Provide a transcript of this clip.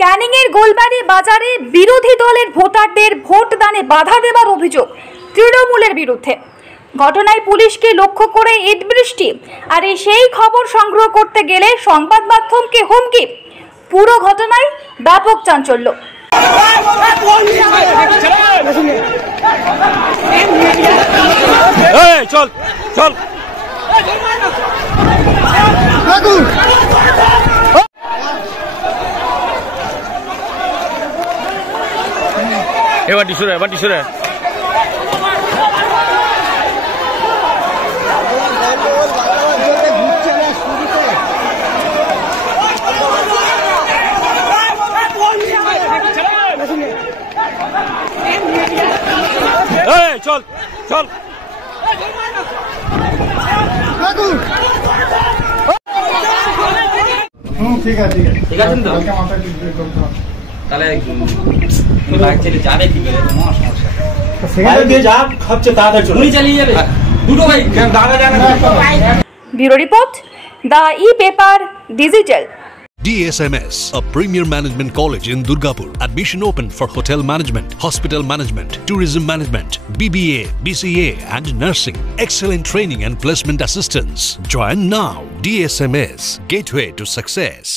ক্যানিংয়ের গোলবাড়ি বাজারে বিরোধী দলের ভোটারদের ভোটদানে বাধা দেওয়ার অভিযোগ তৃণমূলের বিরুদ্ধে। ঘটনায় পুলিশকে লক্ষ্য করে ইট বৃষ্টি, আর সেই খবর সংগ্রহ করতে গেলে সংবাদ মাধ্যমকে হুমকি। পুরো ঘটনায় ব্যাপক চাঞ্চল্য। চল চল এবার ডিসুরে চল চল ঠিক আছে তো তাহলে বাইক চালিয়ে যাবে কি করে? সমস্যা দিয়ে যা হচ্ছে তাড়াতাড়ি চলে চালিয়ে যাবে দুটো বাইক দাদা জানে। Bureau report, the e-paper digital. DSMS, a premier management college in Durgapur. Admission open for hotel management, hospital management, tourism management, BBA, BCA and nursing. Excellent training and placement assistance. Join now. DSMS, gateway to success.